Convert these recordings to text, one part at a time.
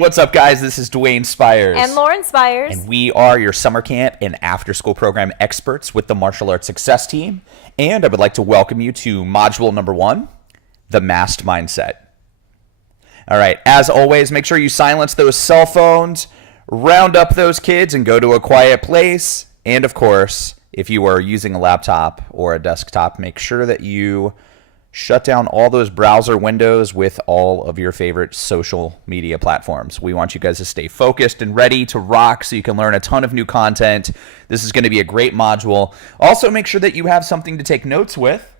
what's up, guys? This is Dwayne Spires. And Lauren Spires. And we are your summer camp and after-school program experts with the Martial Arts Success Team. And I would like to welcome you to Module number 1, the MAST Mindset. All right, as always, make sure you silence those cell phones, round up those kids, and go to a quiet place. And, of course, if you are using a laptop or a desktop, make sure that you shut down all those browser windows with all of your favorite social media platforms. We want you guys to stay focused and ready to rock so you can learn a ton of new content. This is going to be a great module. Also, make sure that you have something to take notes with.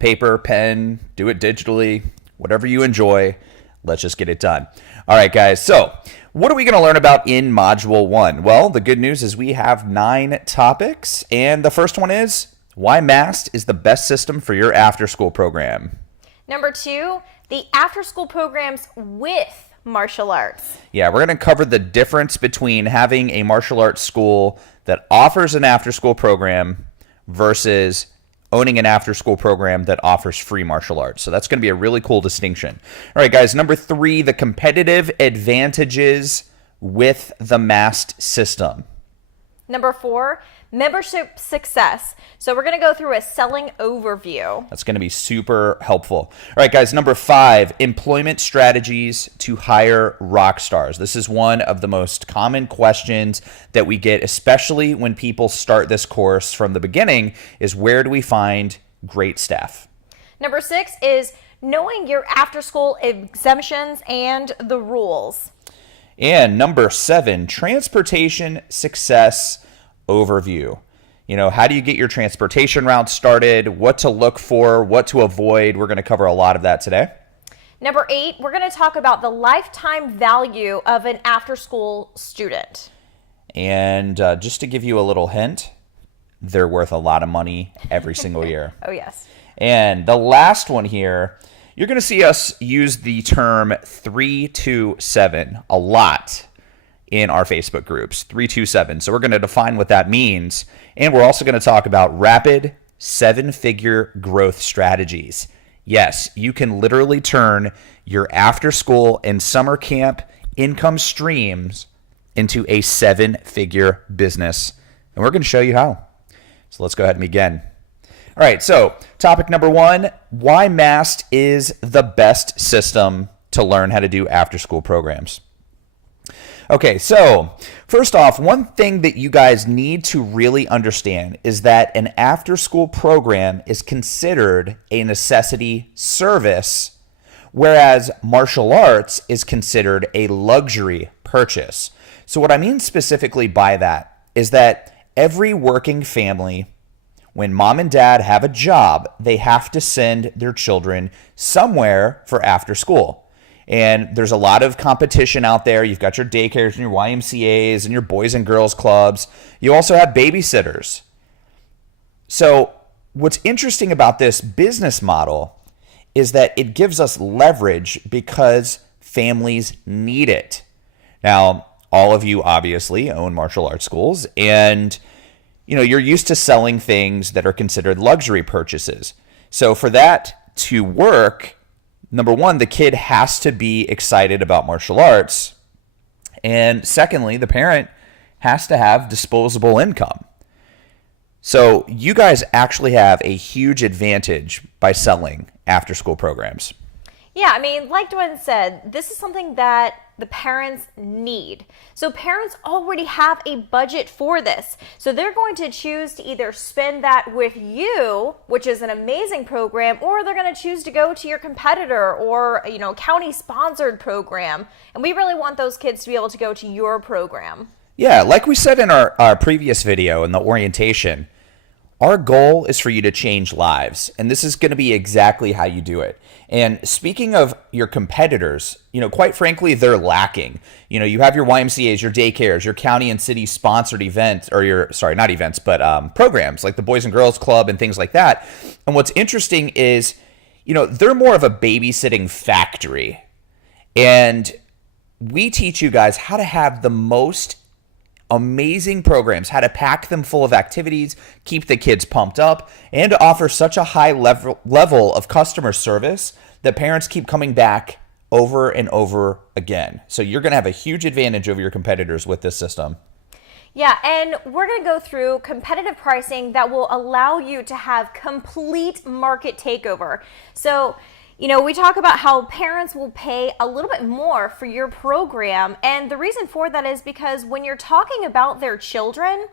Paper, pen, do it digitally, whatever you enjoy. Let's just get it done. All right, guys. So what are we going to learn about in Module 1? Well, the good news is we have 9 topics. And the first one is why MAST is the best system for your after-school program. Number 2, the after-school programs with martial arts. Yeah, we're going to cover the difference between having a martial arts school that offers an after-school program versus owning an after-school program that offers free martial arts. So that's going to be a really cool distinction. All right, guys, number 3, the competitive advantages with the MAST system. Number 4, membership success. So we're going to go through a selling overview. That's going to be super helpful. All right, guys, number 5, employment strategies to hire rock stars. This is one of the most common questions that we get, especially when people start this course from the beginning, is where do we find great staff? Number 6 is knowing your after-school exemptions and the rules. And number 7, transportation success overview. You know, how do you get your transportation route started, what to look for, what to avoid. We're going to cover a lot of that today. Number 8, we're going to talk about the lifetime value of an after-school student. And just to give you a little hint, they're worth a lot of money every single year. Oh, yes. And the last one here, you're going to see us use the term 327 a lot in our Facebook groups, 327. So we're going to define what that means. And we're also going to talk about rapid 7-figure growth strategies. Yes, you can literally turn your after school and summer camp income streams into a 7-figure business. And we're going to show you how. So let's go ahead and begin. All right, so topic number 1, why MAST is the best system to learn how to do after-school programs. Okay, so first off, one thing that you guys need to really understand is that an after-school program is considered a necessity service, whereas martial arts is considered a luxury purchase. So what I mean specifically by that is that every working family, when mom and dad have a job, they have to send their children somewhere for after school. And there's a lot of competition out there. You've got your daycares and your YMCAs and your boys and girls clubs. You also have babysitters. So what's interesting about this business model is that it gives us leverage because families need it. Now, all of you obviously own martial arts schools, and you're used to selling things that are considered luxury purchases. So for that to work, number 1, the kid has to be excited about martial arts. And secondly, the parent has to have disposable income. So you guys actually have a huge advantage by selling after-school programs. Yeah, I mean, like Dwayne said, this is something that the parents need. So parents already have a budget for this. So they're going to choose to either spend that with you, which is an amazing program, or they're going to choose to go to your competitor or, county sponsored program. And we really want those kids to be able to go to your program. Yeah, like we said in our previous video in the orientation, our goal is for you to change lives, and this is going to be exactly how you do it. And speaking of your competitors, quite frankly, they're lacking. You have your YMCAs, your daycares, your county and city sponsored events, or programs like the Boys and Girls Club and things like that. And what's interesting is, they're more of a babysitting factory. And we teach you guys how to have the most amazing programs, how to pack them full of activities, keep the kids pumped up, and to offer such a high level of customer service that parents keep coming back over and over again. So you're going to have a huge advantage over your competitors with this system. Yeah, and we're going to go through competitive pricing that will allow you to have complete market takeover. So, we talk about how parents will pay a little bit more for your program. And the reason for that is because when you're talking about their children,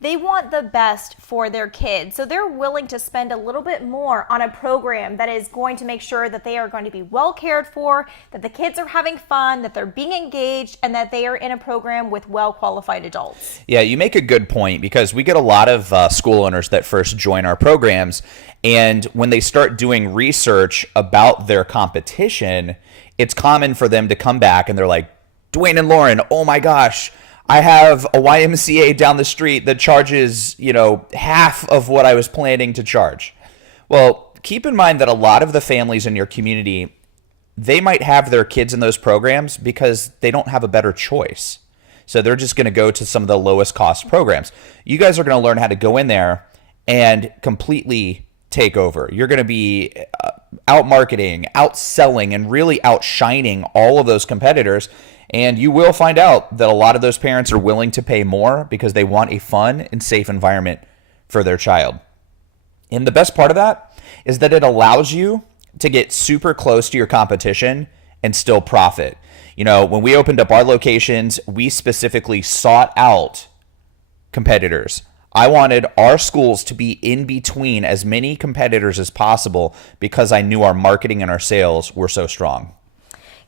they want the best for their kids. So they're willing to spend a little bit more on a program that is going to make sure that they are going to be well cared for, that the kids are having fun, that they're being engaged, and that they are in a program with well-qualified adults. Yeah, you make a good point, because we get a lot of school owners that first join our programs, and when they start doing research about their competition, it's common for them to come back and they're like, Dwayne and Lauren, oh my gosh, I have a YMCA down the street that charges, half of what I was planning to charge. Well, keep in mind that a lot of the families in your community, they might have their kids in those programs because they don't have a better choice. So they're just going to go to some of the lowest cost programs. You guys are going to learn how to go in there and completely take over. You're going to be out marketing, outselling, and really outshining all of those competitors. And you will find out that a lot of those parents are willing to pay more because they want a fun and safe environment for their child. And the best part of that is that it allows you to get super close to your competition and still profit. When we opened up our locations, we specifically sought out competitors. I wanted our schools to be in between as many competitors as possible because I knew our marketing and our sales were so strong.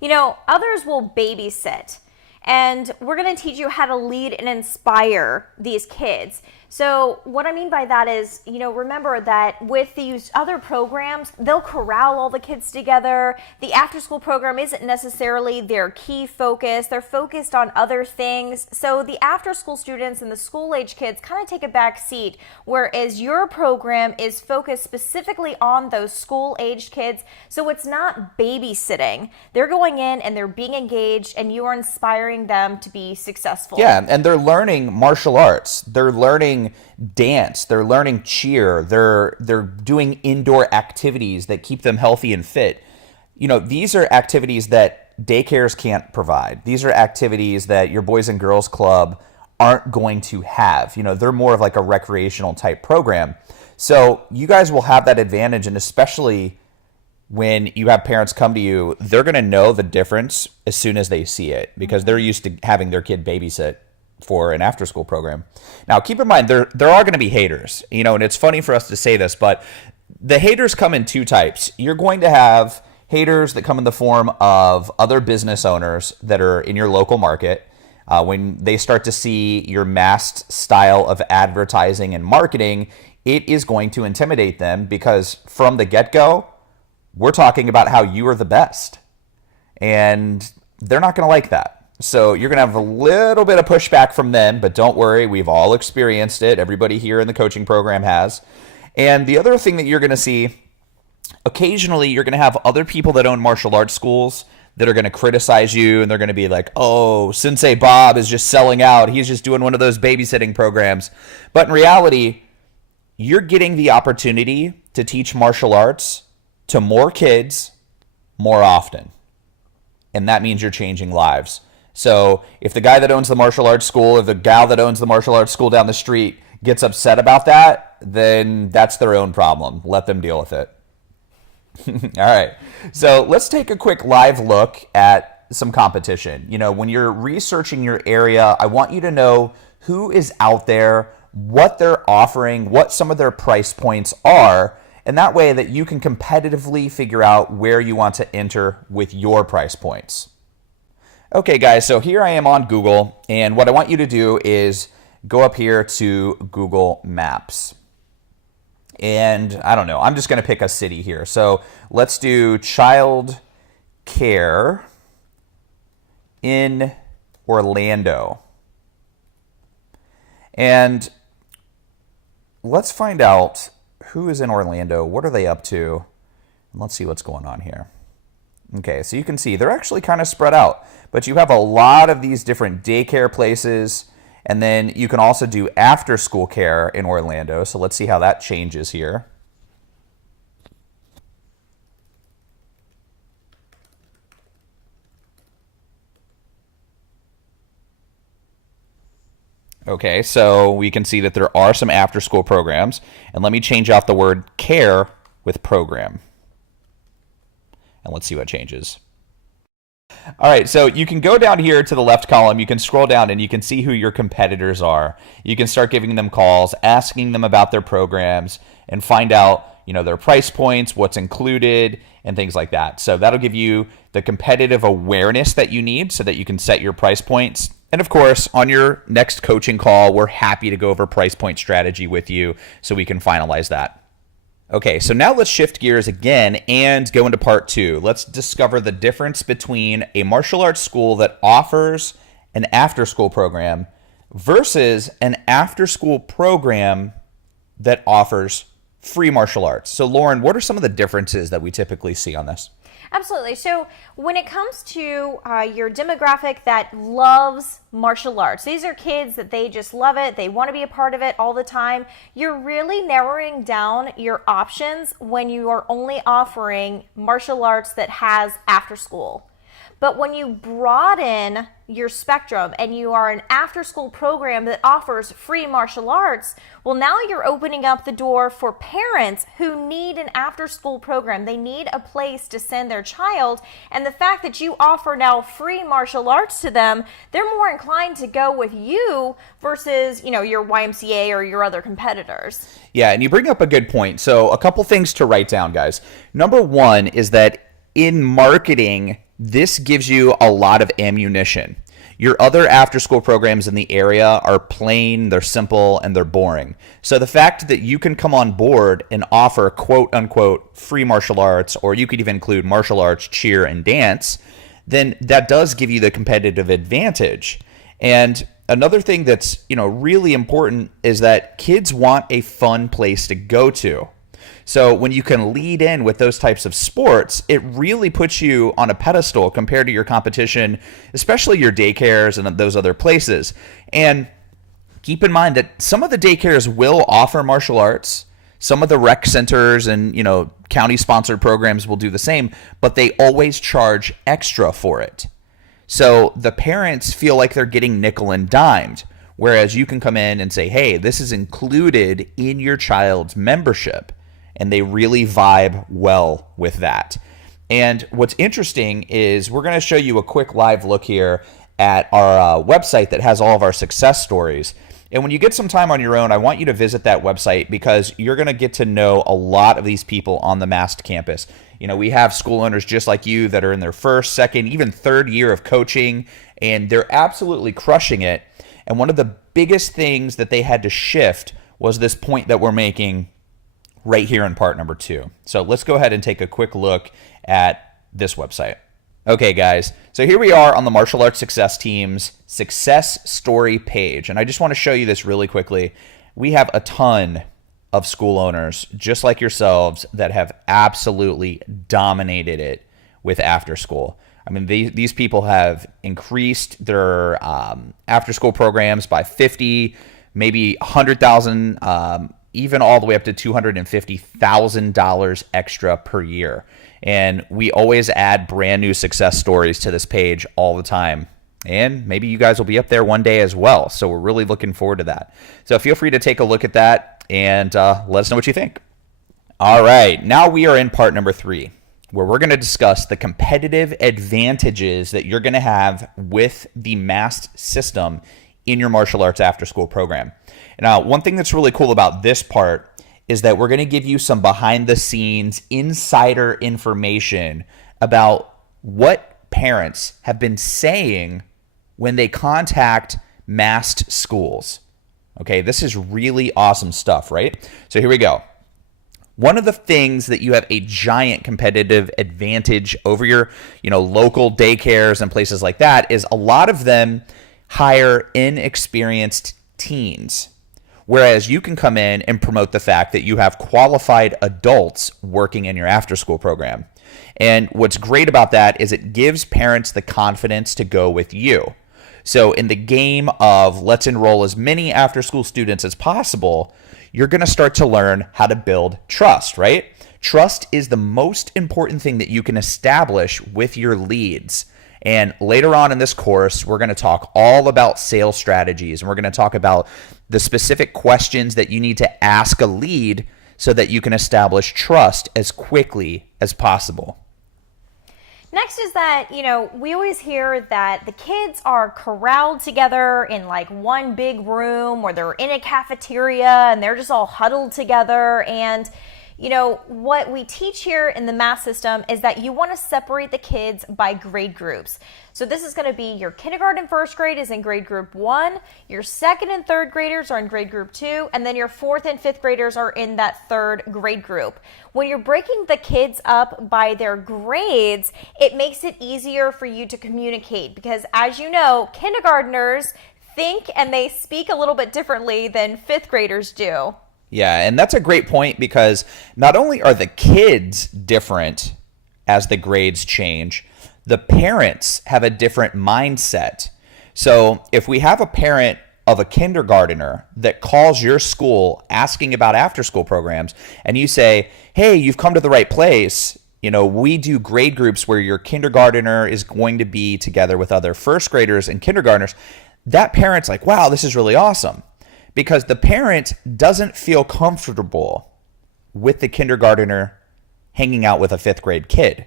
Others will babysit, and we're going to teach you how to lead and inspire these kids. So what I mean by that is, remember that with these other programs, they'll corral all the kids together. The after-school program isn't necessarily their key focus. They're focused on other things. So the after-school students and the school-age kids kind of take a back seat, whereas your program is focused specifically on those school-aged kids. So it's not babysitting. They're going in and they're being engaged, and you are inspiring them to be successful. Yeah, and they're learning martial arts. They're learning dance, they're learning cheer, they're doing indoor activities that keep them healthy and fit. These are activities that daycares can't provide. These are activities that your Boys and Girls Club aren't going to have. They're more of like a recreational type program. So you guys will have that advantage, and especially when you have parents come to you, they're going to know the difference as soon as they see it, because they're used to having their kid babysit for an after-school program. Now, keep in mind, there are going to be haters, and it's funny for us to say this, but the haters come in two types. You're going to have haters that come in the form of other business owners that are in your local market. When they start to see your MAST style of advertising and marketing, it is going to intimidate them, because from the get-go, we're talking about how you are the best, and they're not going to like that. So you're going to have a little bit of pushback from them, but don't worry, we've all experienced it. Everybody here in the coaching program has. And the other thing that you're going to see, occasionally you're going to have other people that own martial arts schools that are going to criticize you, and they're going to be like, oh, Sensei Bob is just selling out. He's just doing one of those babysitting programs. But in reality, you're getting the opportunity to teach martial arts to more kids more often. And that means you're changing lives. So if the guy that owns the martial arts school, or the gal that owns the martial arts school down the street gets upset about that, then that's their own problem. Let them deal with it. All right. So let's take a quick live look at some competition. When you're researching your area, I want you to know who is out there, what they're offering, what some of their price points are, and that way that you can competitively figure out where you want to enter with your price points. Okay, guys, so here I am on Google, and what I want you to do is go up here to Google Maps. And I don't know, I'm just going to pick a city here. So let's do child care in Orlando. And let's find out who is in Orlando, what are they up to, and let's see what's going on here. Okay, so you can see they're actually kind of spread out, but you have a lot of these different daycare places, and then you can also do after-school care in Orlando. So let's see how that changes here. Okay, so we can see that there are some after-school programs. And let me change out the word care with program. And let's see what changes. All right, so you can go down here to the left column, you can scroll down and you can see who your competitors are. You can start giving them calls, asking them about their programs, and find out, their price points, what's included, and things like that. So that'll give you the competitive awareness that you need so that you can set your price points. And of course, on your next coaching call, we're happy to go over price point strategy with you so we can finalize that. Okay, so now let's shift gears again and go into part 2. Let's discover the difference between a martial arts school that offers an after-school program versus an after-school program that offers free martial arts. So Lauren, what are some of the differences that we typically see on this? Absolutely. So when it comes to your demographic that loves martial arts, these are kids that they just love it. They want to be a part of it all the time. You're really narrowing down your options when you are only offering martial arts that has after school. But when you broaden your spectrum and you are an after-school program that offers free martial arts, well, now you're opening up the door for parents who need an after-school program. They need a place to send their child, and the fact that you offer now free martial arts to them, they're more inclined to go with you versus, your YMCA or your other competitors. Yeah, and you bring up a good point. So a couple things to write down, guys. Number one is that in marketing, this gives you a lot of ammunition. Your other after-school programs in the area are plain, they're simple, and they're boring. So the fact that you can come on board and offer quote-unquote free martial arts, or you could even include martial arts, cheer, and dance, then that does give you the competitive advantage. And another thing that's really important is that kids want a fun place to go to. So when you can lead in with those types of sports, it really puts you on a pedestal compared to your competition, especially your daycares and those other places. And keep in mind that some of the daycares will offer martial arts. Some of the rec centers and, county-sponsored programs will do the same, but they always charge extra for it. So the parents feel like they're getting nickel and dimed, whereas you can come in and say, hey, this is included in your child's membership. And they really vibe well with that. And what's interesting is we're going to show you a quick live look here at our website that has all of our success stories. And when you get some time on your own, I want you to visit that website because you're going to get to know a lot of these people on the MAST campus. We have school owners just like you that are in their first, second, even third year of coaching, and they're absolutely crushing it. And one of the biggest things that they had to shift was this point that we're making right here in part number 2. So let's go ahead and take a quick look at this website. Okay, guys, so here we are on the Martial Arts Success Team's success story page. And I just want to show you this really quickly. We have a ton of school owners, just like yourselves, that have absolutely dominated it with after school. I mean, these people have increased their after school programs by 50, maybe 100,000, even all the way up to $250,000 extra per year. And we always add brand new success stories to this page all the time. And maybe you guys will be up there one day as well. So we're really looking forward to that. So feel free to take a look at that and let us know what you think. All right, now we are in part number 3, where we're going to discuss the competitive advantages that you're going to have with the MAST system in your martial arts after school program. Now, one thing that's really cool about this part is that we're going to give you some behind the scenes insider information about what parents have been saying when they contact MAST schools. Okay, this is really awesome stuff, right? So here we go. One of the things that you have a giant competitive advantage over your, local daycares and places like that is a lot of them hire inexperienced teens, whereas you can come in and promote the fact that you have qualified adults working in your after-school program. And what's great about that is it gives parents the confidence to go with you. So in the game of let's enroll as many after-school students as possible, you're going to start to learn how to build trust, right? Trust is the most important thing that you can establish with your leads. And later on in this course, we're going to talk all about sales strategies, and we're going to talk about the specific questions that you need to ask a lead so that you can establish trust as quickly as possible. Next is that, we always hear that the kids are corralled together in like one big room, or they're in a cafeteria and they're just all huddled together. And what we teach here in the MAST system is that you want to separate the kids by grade groups. So this is going to be your kindergarten first grade is in grade group 1, your second and third graders are in grade group 2, and then your fourth and fifth graders are in that third grade group. When you're breaking the kids up by their grades, it makes it easier for you to communicate, because as you know, kindergartners think and they speak a little bit differently than fifth graders do. Yeah, and that's a great point, because not only are the kids different as the grades change, the parents have a different mindset. So if we have a parent of a kindergartner that calls your school asking about after-school programs, and you say, hey, you've come to the right place. We do grade groups where your kindergartner is going to be together with other first graders and kindergartners. That parent's like, wow, this is really awesome. Because the parent doesn't feel comfortable with the kindergartner hanging out with a fifth grade kid.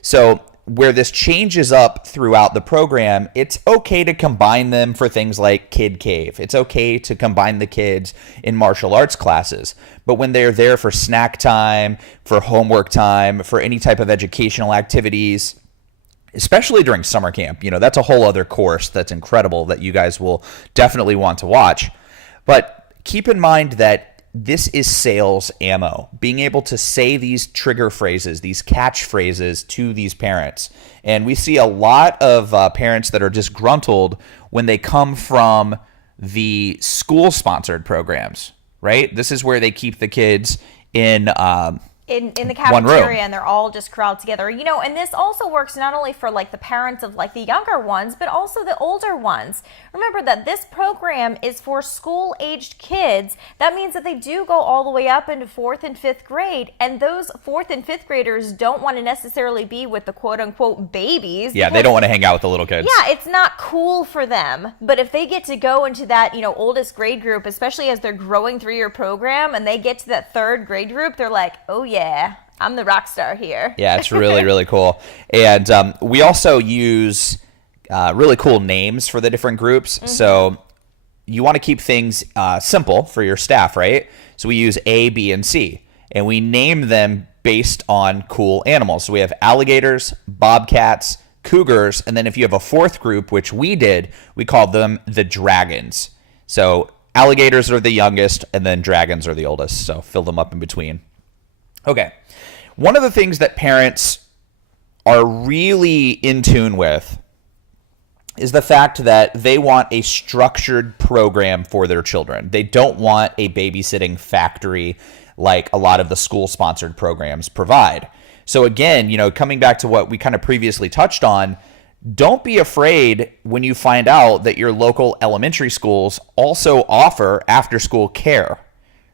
So where this changes up throughout the program, it's okay to combine them for things like Kid Cave. It's okay to combine the kids in martial arts classes. But when they're there for snack time, for homework time, for any type of educational activities, especially during summer camp, that's a whole other course that's incredible that you guys will definitely want to watch. But keep in mind that this is sales ammo, being able to say these trigger phrases, these catchphrases to these parents. And we see a lot of parents that are disgruntled when they come from the school-sponsored programs, right? This is where they keep the kids in the cafeteria, and they're all just crowded together. And this also works not only for like the parents of like the younger ones, but also the older ones. Remember that this program is for school-aged kids. That means that they do go all the way up into fourth and fifth grade, and those fourth and fifth graders don't want to necessarily be with the quote-unquote babies. Yeah, they don't want to hang out with the little kids. Yeah, it's not cool for them. But if they get to go into that, oldest grade group, especially as they're growing through your program, and they get to that third grade group, they're like, oh yeah, I'm the rock star here. Yeah, it's really, really cool. And we also use really cool names for the different groups. Mm-hmm. So you want to keep things simple for your staff, right? So we use A, B, and C. And we name them based on cool animals. So we have alligators, bobcats, cougars, and then if you have a fourth group, which we did, we called them the dragons. So alligators are the youngest, and then dragons are the oldest. So fill them up in between. Okay, one of the things that parents are really in tune with is the fact that they want a structured program for their children. They don't want a babysitting factory like a lot of the school-sponsored programs provide. So again, coming back to what we kind of previously touched on, don't be afraid when you find out that your local elementary schools also offer after-school care.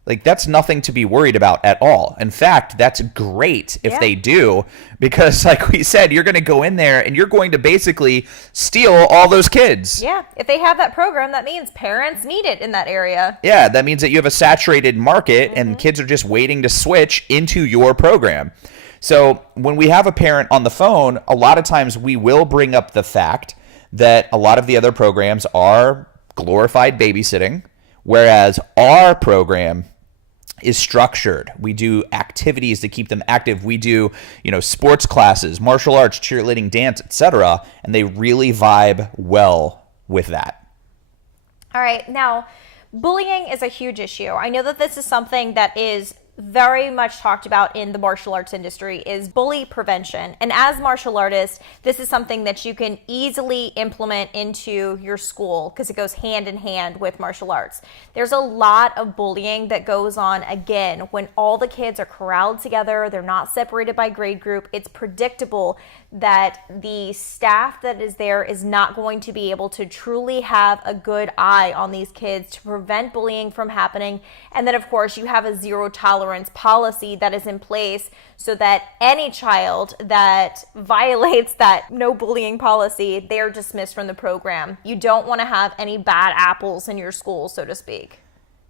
Like, that's nothing to be worried about at all. In fact, that's great if they do, because like we said, you're going to go in there and you're going to basically steal all those kids. Yeah, if they have that program, that means parents need it in that area. Yeah, that means that you have a saturated market and kids are just waiting to switch into your program. So when we have a parent on the phone, a lot of times we will bring up the fact that a lot of the other programs are glorified babysitting, whereas our program is structured. We do activities to keep them active. We do, sports classes, martial arts, cheerleading, dance, etc., and they really vibe well with that. All right. Now, bullying is a huge issue. I know that this is something that is very much talked about in the martial arts industry, is bully prevention. And as martial artists, this is something that you can easily implement into your school because it goes hand in hand with martial arts. There's a lot of bullying that goes on, again, when all the kids are corralled together, they're not separated by grade group. It's predictable that the staff that is there is not going to be able to truly have a good eye on these kids to prevent bullying from happening. And then, of course, you have a zero tolerance tolerance policy that is in place so that any child that violates that no bullying policy, they are dismissed from the program. You don't want to have any bad apples in your school, so to speak.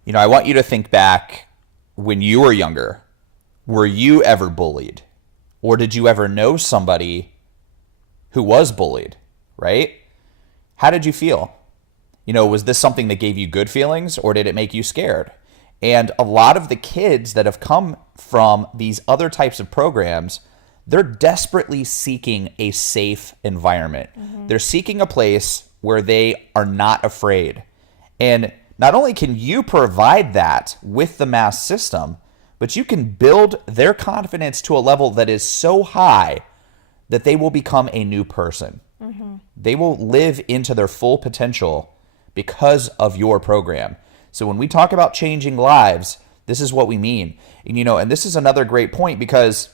You know, I want you to think back when you were younger. Were you ever bullied? Or did you ever know somebody who was bullied, right? How did you feel? You know, was this something that gave you good feelings or did it make you scared? And a lot of the kids that have come from these other types of programs, they're desperately seeking a safe environment. They're seeking a place where they are not afraid. And not only can you provide that with the MAST system, but you can build their confidence to a level that is so high that they will become a new person. They will live into their full potential because of your program. So when we talk about changing lives, this is what we mean. And, you know, and this is another great point because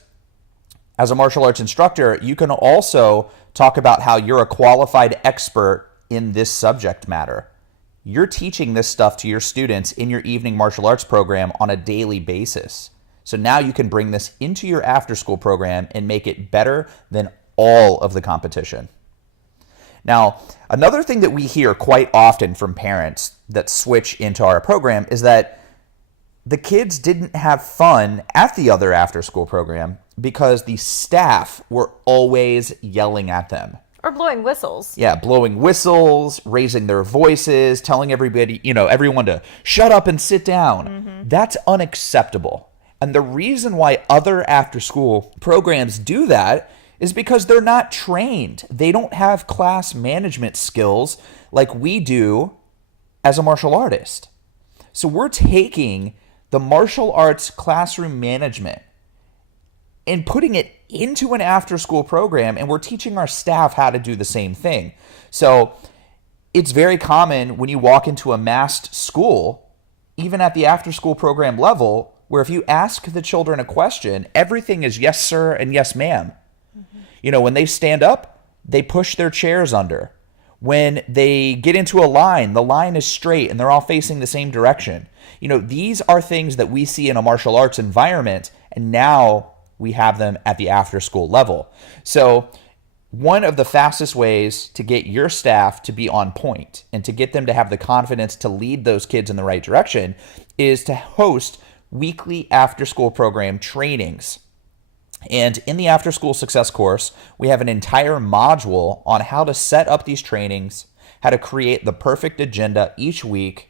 as a martial arts instructor, you can also talk about how you're a qualified expert in this subject matter. You're teaching this stuff to your students in your evening martial arts program on a daily basis. So now you can bring this into your after-school program and make it better than all of the competition. Now, another thing that we hear quite often from parents that switch into our program is that the kids didn't have fun at the other after-school program because the staff were always yelling at them. Or blowing whistles. Yeah, blowing whistles, raising their voices, telling everybody, you know, everyone to shut up and sit down. That's unacceptable. And the reason why other after-school programs do that is because they're not trained. They don't have class management skills like we do as a martial artist. So we're taking the martial arts classroom management and putting it into an after-school program, and we're teaching our staff how to do the same thing. So it's very common when you walk into a MAST school, even at the after-school program level, where if you ask the children a question, everything is yes, sir, and yes, ma'am. You know, when they stand up, they push their chairs under. When they get into a line, the line is straight and they're all facing the same direction. You know, these are things that we see in a martial arts environment, and now we have them at the after school level. So one of the fastest ways to get your staff to be on point and to get them to have the confidence to lead those kids in the right direction is to host weekly after school program trainings. And in the after school success course, we have an entire module on how to set up these trainings, how to create the perfect agenda each week,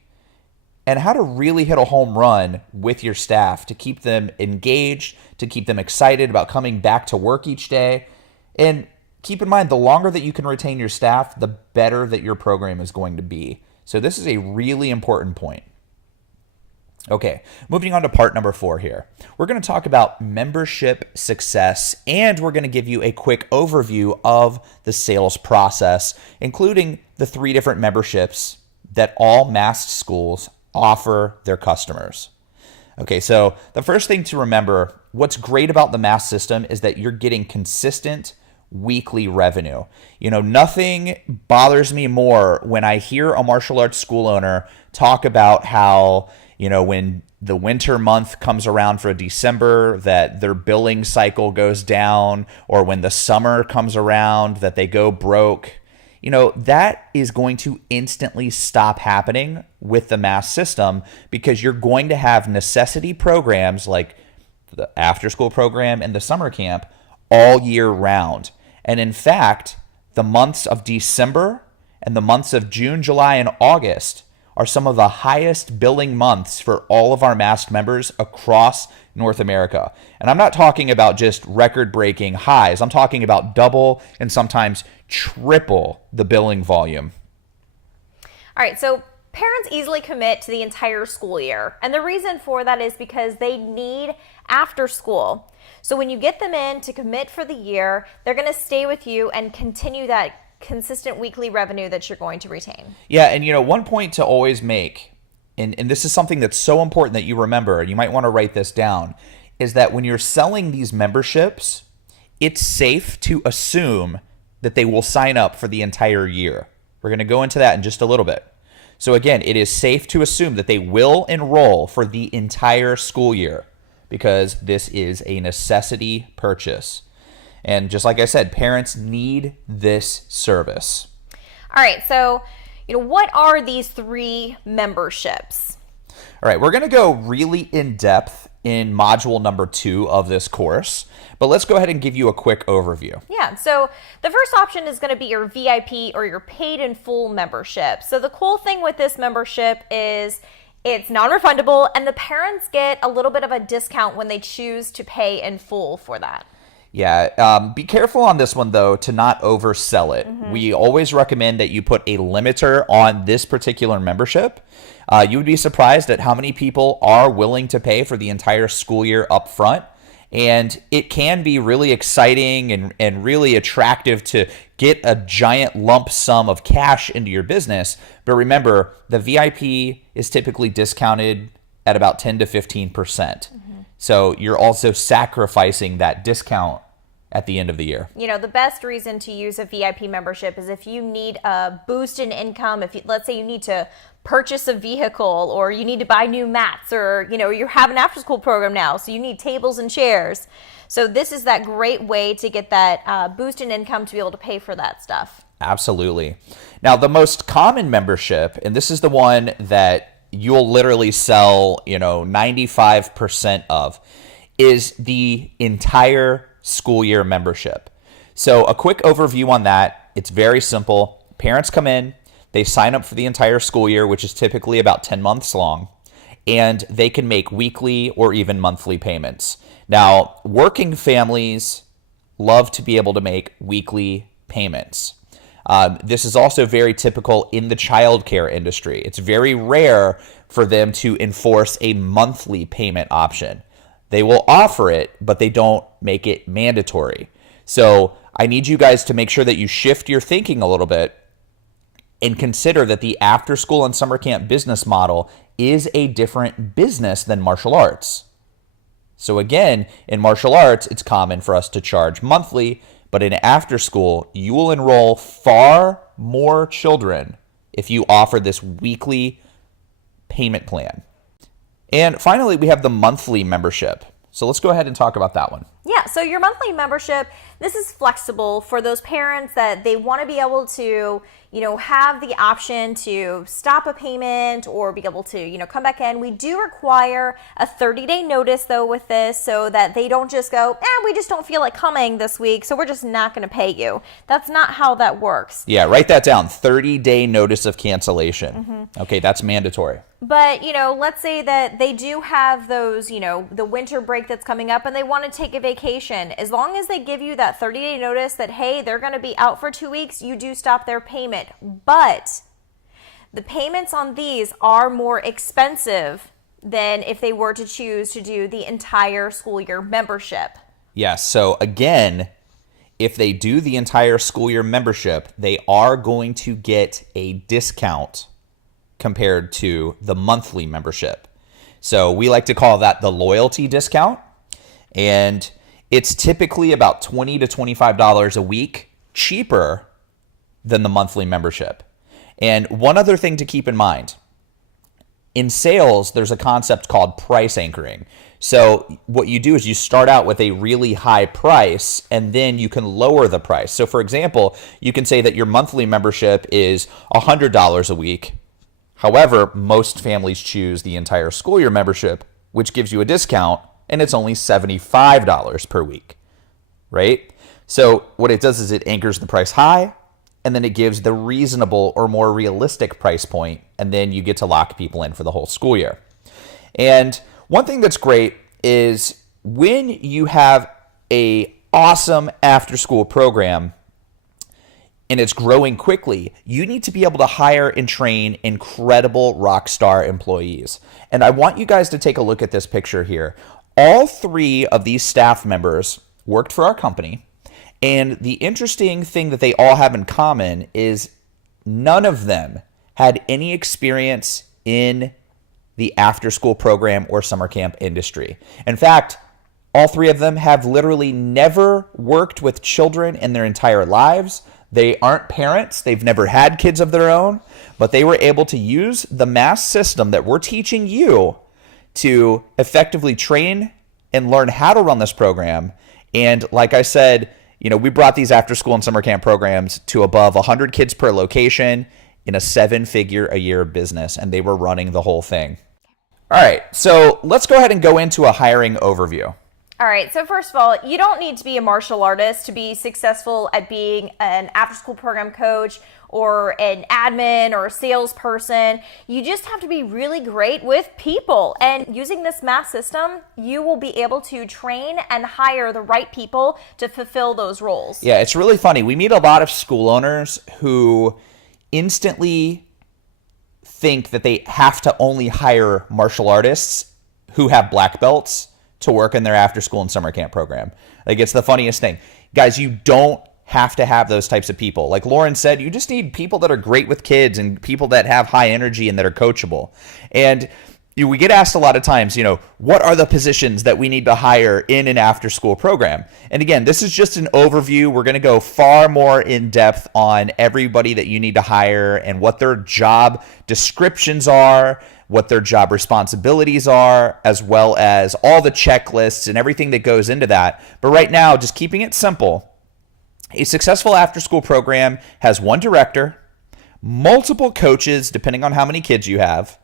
and how to really hit a home run with your staff to keep them engaged, to keep them excited about coming back to work each day. And keep in mind, the longer that you can retain your staff, the better that your program is going to be. So this is a really important point. Okay, moving on to part number 4 here. We're going to talk about membership success, and we're going to give you a quick overview of the sales process, including the 3 different memberships that all MAST schools offer their customers. Okay, so the first thing to remember, what's great about the MAST system is that you're getting consistent weekly revenue. You know, nothing bothers me more when I hear a martial arts school owner talk about how, you know, when the winter month comes around for December, that their billing cycle goes down, or when the summer comes around, that they go broke. You know, that is going to instantly stop happening with the MAST system because you're going to have necessity programs like the after-school program and the summer camp all year round. And in fact, the months of December and the months of June, July, and August are some of the highest billing months for all of our MAST members across North America. And I'm not talking about just record-breaking highs. I'm talking about double and sometimes triple the billing volume. All right, so parents easily commit to the entire school year. And the reason for that is because they need after school. So when you get them in to commit for the year, they're going to stay with you and continue that consistent weekly revenue that you're going to retain. Yeah, and you know, one point to always make, and this is something that's so important that you remember, and you might want to write this down, is that when you're selling these memberships, it's safe to assume that they will sign up for the entire year. We're going to go into that in just a little bit. So again, it is safe to assume that they will enroll for the entire school year. because this is a necessity purchase. And just like I said, parents need this service. All right, so what are these 3 memberships? All right, we're going to go really in depth in module number 2 of this course, but let's go ahead and give you a quick overview. Yeah, so the first option is going to be your VIP or your paid in full membership. So the cool thing with this membership is it's non-refundable, and the parents get a little bit of a discount when they choose to pay in full for that. Yeah, be careful on this one, though, to not oversell it. We always recommend that you put a limiter on this particular membership. You would be surprised at how many people are willing to pay for the entire school year up front. And it can be really exciting and really attractive to get a giant lump sum of cash into your business. But remember, the VIP is typically discounted at about 10 to 15%. So you're also sacrificing that discount at the end of the year. The best reason to use a VIP membership is if you need a boost in income. Let's say you need to purchase a vehicle, or you need to buy new mats, or you have an after school program now, so you need tables and chairs. So this is that great way to get that boost in income to be able to pay for that stuff. Absolutely. Now, the most common membership, and this is the one that you'll literally sell 95% of, is the entire school year membership. So a quick overview on that. It's very simple. Parents come in, they sign up for the entire school year, which is typically about 10 months long, and they can make weekly or even monthly payments. Now, working families love to be able to make weekly payments. This is also very typical in the childcare industry. It's very rare for them to enforce a monthly payment option. They will offer it, but they don't make it mandatory. So I need you guys to make sure that you shift your thinking a little bit and consider that the after school and summer camp business model is a different business than martial arts. So again, in martial arts, it's common for us to charge monthly, but in after school, you will enroll far more children if you offer this weekly payment plan. And finally, we have the monthly membership. So let's go ahead and talk about that one. Yeah, so your monthly membership, this is flexible for those parents that they want to be able to, have the option to stop a payment or be able to, come back in. We do require a 30-day notice, though, with this, so that they don't just go, we just don't feel like coming this week, so we're just not going to pay you. That's not how that works. Yeah, write that down. 30-day notice of cancellation. Okay, that's mandatory. But, let's say that they do have those, the winter break that's coming up and they want to take a vacation. As long as they give you that 30-day notice that, hey, they're going to be out for 2 weeks, you do stop their payment. But the payments on these are more expensive than if they were to choose to do the entire school year membership. Yes. So again, if they do the entire school year membership, they are going to get a discount compared to the monthly membership. So we like to call that the loyalty discount. And it's typically about $20 to $25 a week cheaper than the monthly membership. And one other thing to keep in mind, in sales, there's a concept called price anchoring. So what you do is you start out with a really high price and then you can lower the price. So for example, you can say that your monthly membership is $100 a week. However, most families choose the entire school year membership, which gives you a discount, and it's only $75 per week, right? So what it does is it anchors the price high, and then it gives the reasonable or more realistic price point, and then you get to lock people in for the whole school year. And one thing that's great is when you have a awesome after-school program and it's growing quickly, you need to be able to hire and train incredible rock star employees. And I want you guys to take a look at this picture here. All 3 of these staff members worked for our company. And the interesting thing that they all have in common is none of them had any experience in the after-school program or summer camp industry. In fact, all 3 of them have literally never worked with children in their entire lives. They aren't parents. They've never had kids of their own, but they were able to use the MAST system that we're teaching you to effectively train and learn how to run this program. And like I said, we brought these after school and summer camp programs to above 100 kids per location in a 7-figure a year business, and they were running the whole thing. All right, so let's go ahead and go into a hiring overview. All right, so first of all, you don't need to be a martial artist to be successful at being an after-school program coach or an admin or a salesperson. You just have to be really great with people. And using this MAST system, you will be able to train and hire the right people to fulfill those roles. Yeah, it's really funny. We meet a lot of school owners who instantly think that they have to only hire martial artists who have black belts to work in their after school and summer camp program. Like, it's the funniest thing. Guys, you don't have to have those types of people. Like Lauren said, you just need people that are great with kids and people that have high energy and that are coachable. And we get asked a lot of times, what are the positions that we need to hire in an after school program? And again, this is just an overview. We're going to go far more in depth on everybody that you need to hire and what their job descriptions are, what their job responsibilities are, as well as all the checklists and everything that goes into that. But right now, just keeping it simple, a successful after-school program has one director, multiple coaches, depending on how many kids you have,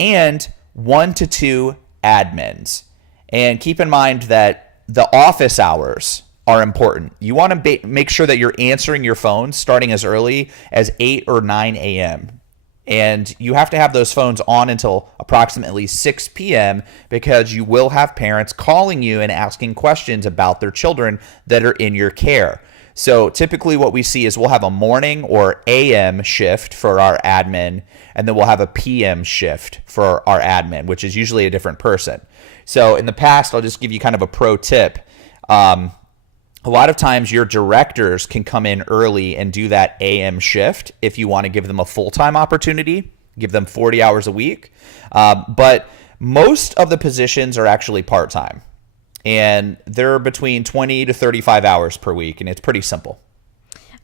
and 1 to 2 admins. And keep in mind that the office hours are important. You want to make sure that you're answering your phone starting as early as 8 or 9 a.m., and you have to have those phones on until approximately 6 p.m. because you will have parents calling you and asking questions about their children that are in your care. So typically what we see is we'll have a morning or AM shift for our admin, and then we'll have a PM shift for our admin, which is usually a different person. So in the past, I'll just give you kind of a pro tip. A lot of times your directors can come in early and do that AM shift if you want to give them a full-time opportunity, give them 40 hours a week. But most of the positions are actually part-time, and they're between 20 to 35 hours per week, and it's pretty simple.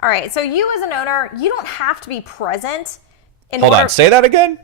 All right, so you as an owner, you don't have to be present. Hold on, say that again?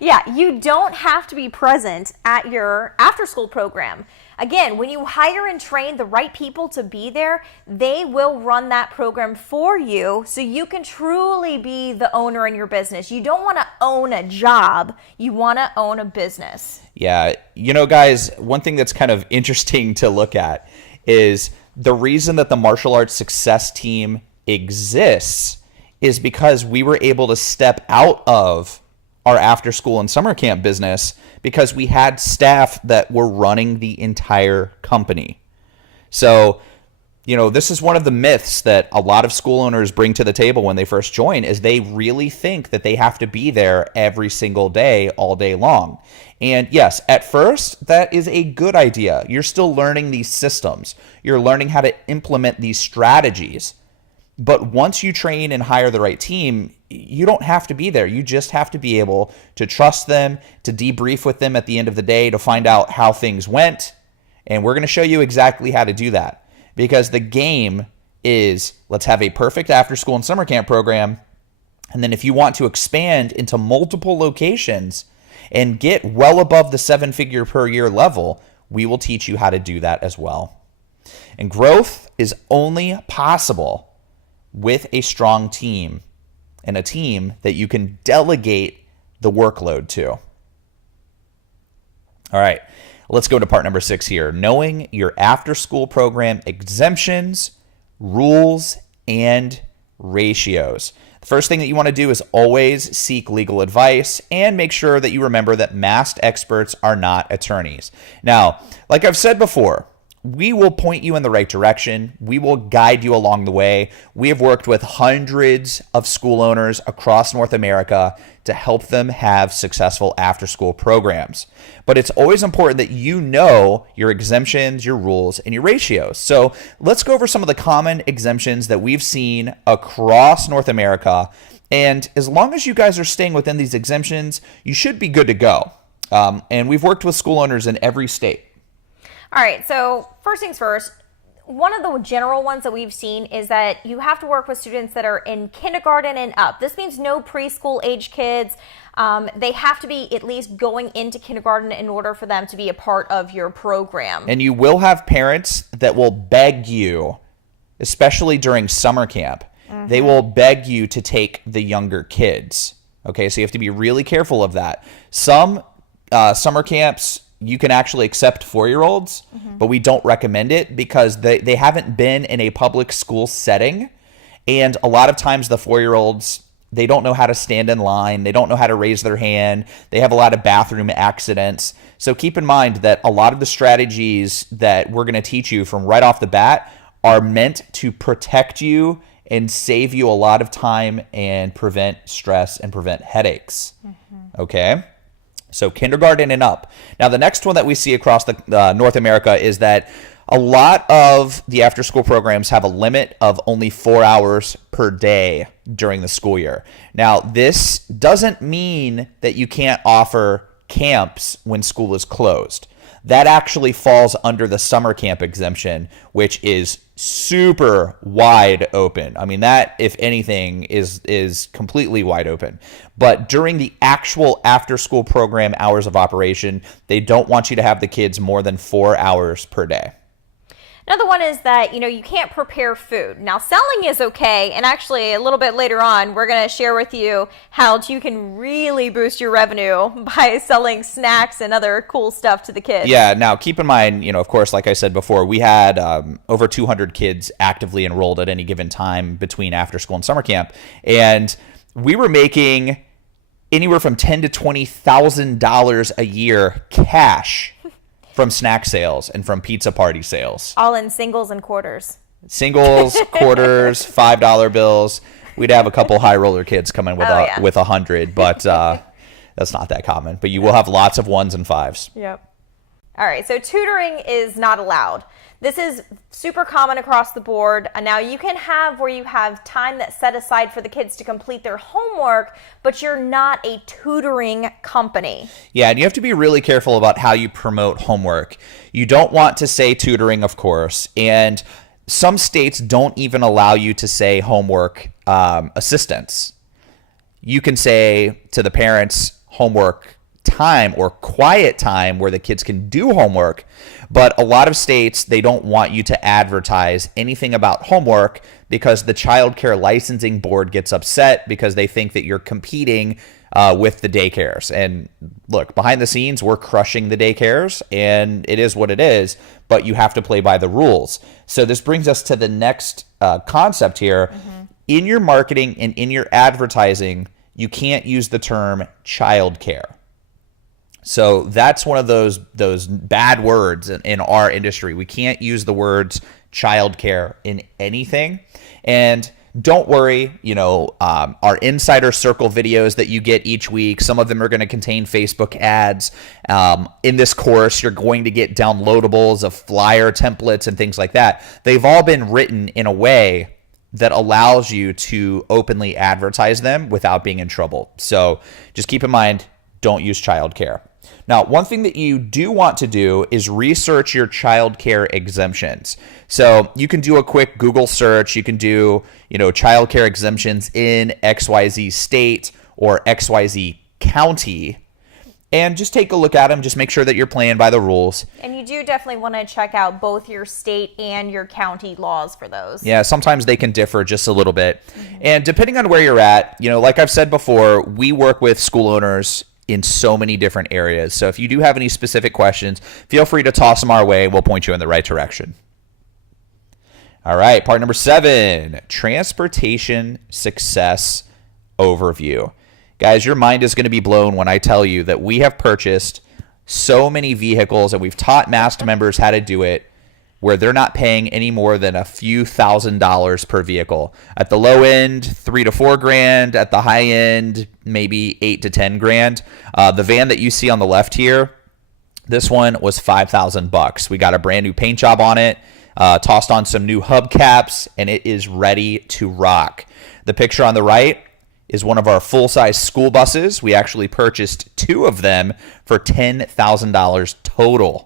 Yeah, you don't have to be present at your after-school program. Again, when you hire and train the right people to be there, they will run that program for you so you can truly be the owner in your business. You don't want to own a job. You want to own a business. Yeah. Guys, one thing that's kind of interesting to look at is the reason that the martial arts success team exists is because we were able to step out of our after school and summer camp business because we had staff that were running the entire company. So, this is one of the myths that a lot of school owners bring to the table when they first join is they really think that they have to be there every single day, all day long. And yes, at first, that is a good idea. You're still learning these systems. You're learning how to implement these strategies. But once you train and hire the right team, you don't have to be there. You just have to be able to trust them, to debrief with them at the end of the day to find out how things went. And we're going to show you exactly how to do that. Because the game is, let's have a perfect after school and summer camp program. And then if you want to expand into multiple locations and get well above the 7-figure per year level, we will teach you how to do that as well. And growth is only possible with a strong team and a team that you can delegate the workload to. All right, let's go to part number 6 here. Knowing your after-school program exemptions, rules, and ratios. The first thing that you want to do is always seek legal advice and make sure that you remember that MAST experts are not attorneys. Now, like I've said before, we will point you in the right direction. We will guide you along the way. We have worked with hundreds of school owners across North America to help them have successful after-school programs. But it's always important that you know your exemptions, your rules, and your ratios. So let's go over some of the common exemptions that we've seen across North America. And as long as you guys are staying within these exemptions, you should be good to go. And we've worked with school owners in every state. All right, so first things first, one of the general ones that we've seen is that you have to work with students that are in kindergarten and up. This means no preschool age kids. They have to be at least going into kindergarten in order for them to be a part of your program. And you will have parents that will beg you, especially during summer camp, they will beg you to take the younger kids. Okay, so you have to be really careful of that. Some summer camps, you can actually accept 4-year-olds, but we don't recommend it because they haven't been in a public school setting. And a lot of times the 4-year-olds, they don't know how to stand in line. They don't know how to raise their hand. They have a lot of bathroom accidents. So keep in mind that a lot of the strategies that we're going to teach you from right off the bat are meant to protect you and save you a lot of time and prevent stress and prevent headaches. Okay? So kindergarten and up. Now, the next one that we see across the North America is that a lot of the after-school programs have a limit of only 4 hours per day during the school year. Now, this doesn't mean that you can't offer camps when school is closed. That actually falls under the summer camp exemption, which is super wide open. I mean, that, if anything, is completely wide open. But during the actual after-school program hours of operation, they don't want you to have the kids more than 4 hours per day. Another one is that, you can't prepare food. Now, selling is okay, and actually a little bit later on, we're going to share with you how you can really boost your revenue by selling snacks and other cool stuff to the kids. Yeah, now keep in mind, of course, like I said before, we had over 200 kids actively enrolled at any given time between after school and summer camp, and we were making anywhere from $10,000 to $20,000 a year cash from snack sales and from pizza party sales. All in singles and quarters. Singles, quarters, $5 bills. We'd have a couple high roller kids come in with 100, but that's not that common. But you will have lots of ones and fives. Yep. All right, so tutoring is not allowed. This is super common across the board. Now, you can have where you have time that's set aside for the kids to complete their homework, but you're not a tutoring company. Yeah, and you have to be really careful about how you promote homework. You don't want to say tutoring, of course, and some states don't even allow you to say homework assistance. You can say to the parents homework time or quiet time where the kids can do homework, but a lot of states, they don't want you to advertise anything about homework because the child care licensing board gets upset because they think that you're competing with the daycares. And look, behind the scenes, we're crushing the daycares, and it is what it is, but you have to play by the rules. So this brings us to the next concept here. In your marketing and in your advertising, you can't use the term child care. So that's one of those bad words in our industry. We can't use the words childcare in anything. And don't worry, our insider circle videos that you get each week, some of them are going to contain Facebook ads. In this course, you're going to get downloadables of flyer templates and things like that. They've all been written in a way that allows you to openly advertise them without being in trouble. So just keep in mind, don't use childcare. Now, one thing that you do want to do is research your childcare exemptions. So you can do a quick Google search. You can do, childcare exemptions in XYZ state or XYZ county, and just take a look at them. Just make sure that you're playing by the rules. And you do definitely want to check out both your state and your county laws for those. Yeah, sometimes they can differ just a little bit. And depending on where you're at, like I've said before, we work with school owners in so many different areas. So if you do have any specific questions, feel free to toss them our way. We'll point you in the right direction. All right, part number 7, transportation success overview. Guys, your mind is going to be blown when I tell you that we have purchased so many vehicles and we've taught MAST members how to do it where they're not paying any more than a few $1,000s per vehicle. At the low end, $3,000 to $4,000. At the high end, maybe $8,000 to $10,000. The van that you see on the left here, this one was $5,000. We got a brand new paint job on it, tossed on some new hubcaps, and it is ready to rock. The picture on the right is one of our full-size school buses. We actually purchased 2 of them for $10,000 total.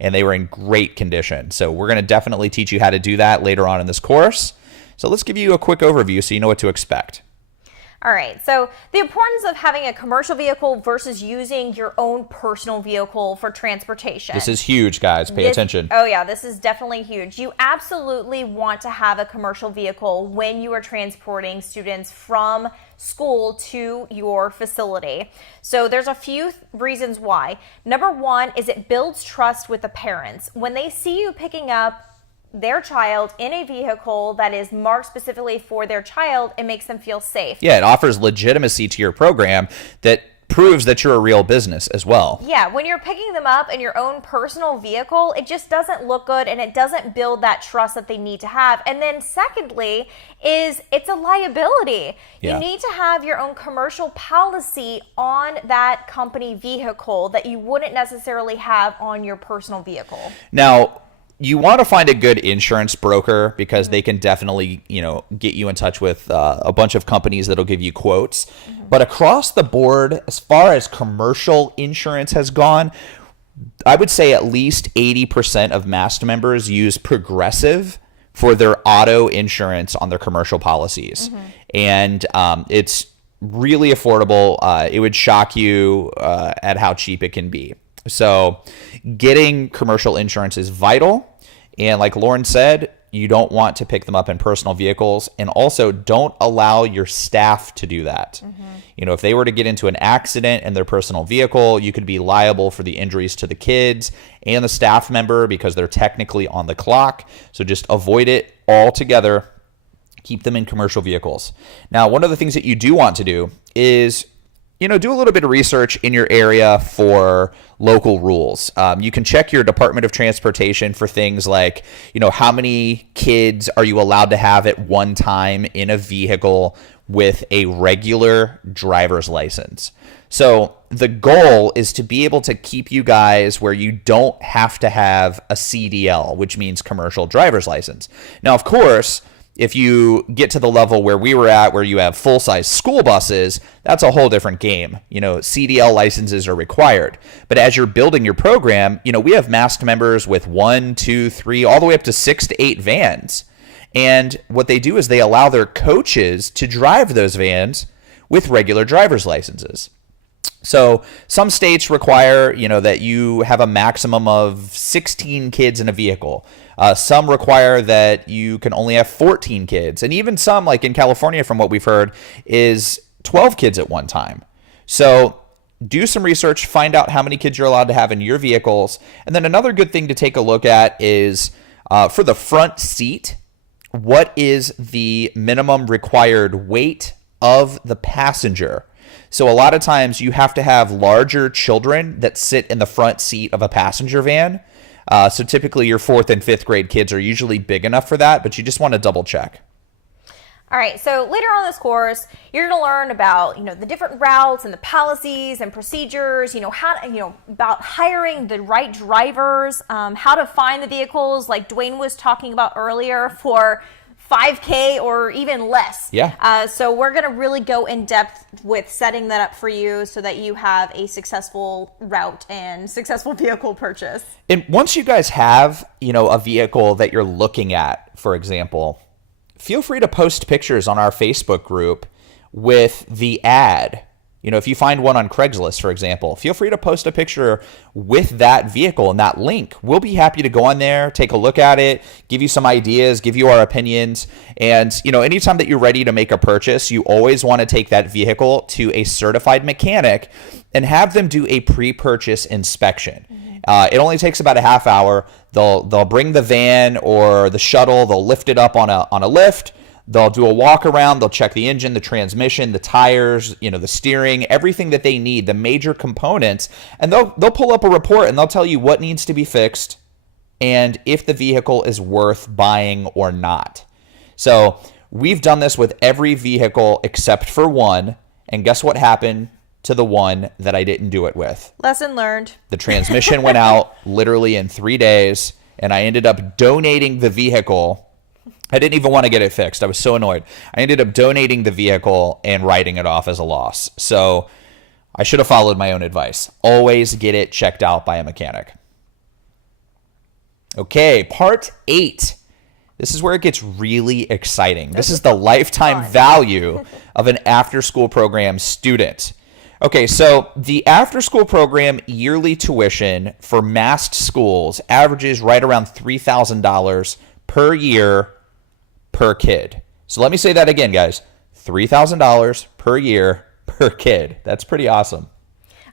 and they were in great condition. So we're going to definitely teach you how to do that later on in this course. So let's give you a quick overview so you know what to expect. All right, so the importance of having a commercial vehicle versus using your own personal vehicle for transportation. This is huge, guys. Pay attention. Oh yeah, this is definitely huge. You absolutely want to have a commercial vehicle when you are transporting students from school to your facility. So there's a few reasons why. Number one is it builds trust with the parents. When they see you picking up their child in a vehicle that is marked specifically for their child, it makes them feel safe. Yeah, it offers legitimacy to your program that proves that you're a real business as well. Yeah, when you're picking them up in your own personal vehicle, it just doesn't look good and it doesn't build that trust that they need to have. And then secondly is it's a liability. Yeah. You need to have your own commercial policy on that company vehicle that you wouldn't necessarily have on your personal vehicle. Now, you want to find a good insurance broker because they can definitely, get you in touch with a bunch of companies that'll give you quotes. But across the board, as far as commercial insurance has gone, I would say at least 80% of MAST members use Progressive for their auto insurance on their commercial policies. And it's really affordable. It would shock you at how cheap it can be. So getting commercial insurance is vital. And like Lauren said, you don't want to pick them up in personal vehicles. And also don't allow your staff to do that. If they were to get into an accident in their personal vehicle, you could be liable for the injuries to the kids and the staff member because they're technically on the clock. So just avoid it altogether. Keep them in commercial vehicles. Now, one of the things that you do want to do is do a little bit of research in your area for local rules. You can check your Department of Transportation for things like, how many kids are you allowed to have at one time in a vehicle with a regular driver's license. So the goal is to be able to keep you guys where you don't have to have a CDL, which means commercial driver's license. Now, of course, if you get to the level where we were at, where you have full-size school buses, that's a whole different game. CDL licenses are required. But as you're building your program, we have MAST members with 1, 2, 3, all the way up to 6 to 8 vans. And what they do is they allow their coaches to drive those vans with regular driver's licenses. So some states require, that you have a maximum of 16 kids in a vehicle. Some require that you can only have 14 kids. And even some, like in California, from what we've heard, is 12 kids at one time. So do some research, find out how many kids you're allowed to have in your vehicles. And then another good thing to take a look at is for the front seat, what is the minimum required weight of the passenger? So a lot of times you have to have larger children that sit in the front seat of a passenger van. So typically your 4th and 5th grade kids are usually big enough for that, but you just want to double check. All right, so later on in this course, you're going to learn about, the different routes and the policies and procedures, about hiring the right drivers, how to find the vehicles like Dwayne was talking about earlier for $5K or even less. Yeah. So we're going to really go in depth with setting that up for you so that you have a successful route and successful vehicle purchase. And once you guys have, a vehicle that you're looking at, for example, feel free to post pictures on our Facebook group with the ad. If you find one on Craigslist, for example, feel free to post a picture with that vehicle and that link. We'll be happy to go on there, take a look at it, give you some ideas, give you our opinions. And, anytime that you're ready to make a purchase, you always want to take that vehicle to a certified mechanic and have them do a pre-purchase inspection. It only takes about a half hour. They'll bring the van or the shuttle, they'll lift it up on a lift. They'll do a walk around, they'll check the engine, the transmission, the tires, the steering, everything that they need, the major components, and they'll pull up a report and they'll tell you what needs to be fixed and if the vehicle is worth buying or not. So we've done this with every vehicle except for one, and guess what happened to the one that I didn't do it with? Lesson learned. The transmission went out literally in 3 days, and I ended up donating the vehicle. I didn't even want to get it fixed. I was so annoyed. I ended up donating the vehicle and writing it off as a loss. So I should have followed my own advice. Always get it checked out by a mechanic. Okay, part 8. This is where it gets really exciting. This is the lifetime value of an after-school program student. Okay, so the after-school program yearly tuition for MAST schools averages right around $3,000 per year per kid. So let me say that again, guys. $3,000 per year per kid. That's pretty awesome.